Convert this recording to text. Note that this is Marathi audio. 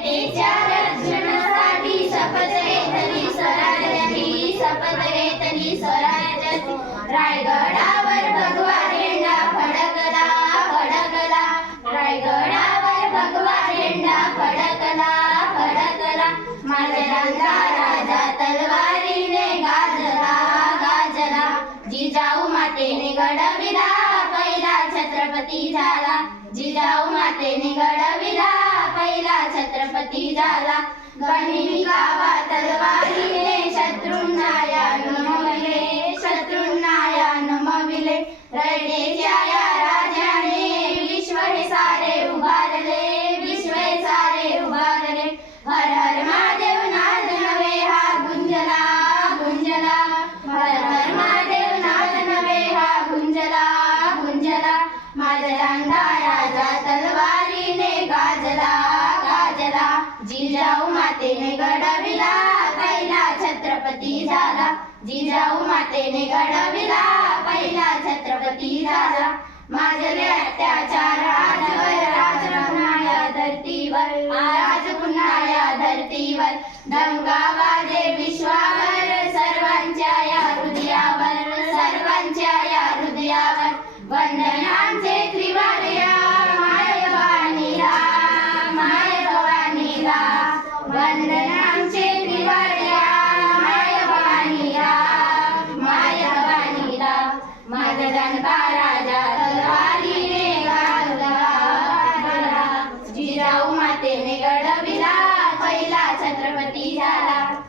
रयतेच्या रक्षणासाठी शपथ घेतली स्वराज्याची, शपथ घेतली स्वराज्याची. रायगडावर भगवा झेंडा फडकला फडकला, रायगडावर भगवा झेंडा फडकला फडकला. माझ्या राजा तलवारीने गाजला गाजला, जिजाऊ मातेने घडविला पहिला छत्रपती झाला, जिजाऊ मातेने घडविला पहिला छत्रपती झाला. गनिमी कावा तलवारीने शत्रूंना या नमविले, शत्रूंना या नमविले. रयतेच्या या राजाने विश्व हे सारे उभारले, विश्व हे सारे उभारले. हर हर महादेव नाद नवे हा गुंजला गुंजला, हर हर महादेव नाद नवे हा गुंजला गुंजला. माझा राजा तलवारीने गाजला गाजला, जिजाऊ मातेने घडविला पहिला छत्रपती झाला, जिजाऊ मातेने घडविला पहिला छत्रपती झाला. माजले अत्याचार आजवर राज पुन्हा या धरतीवर, राज पुन्हा या धरतीवर. डंका वाजे विश्वावर सर्वांच्या या हृदयावर, सर्वांच्या या हृदयावर. वंदन आमचे त्रिवारया माय भवानीला, माय भवानीला. वंदन आमचे त्रिवारया माय भवानीला, माय भवानीला. माझा राजा तलवारीने गाजला गाजला, जिजाऊ मातेने घडविला पहिला छत्रपती झाला.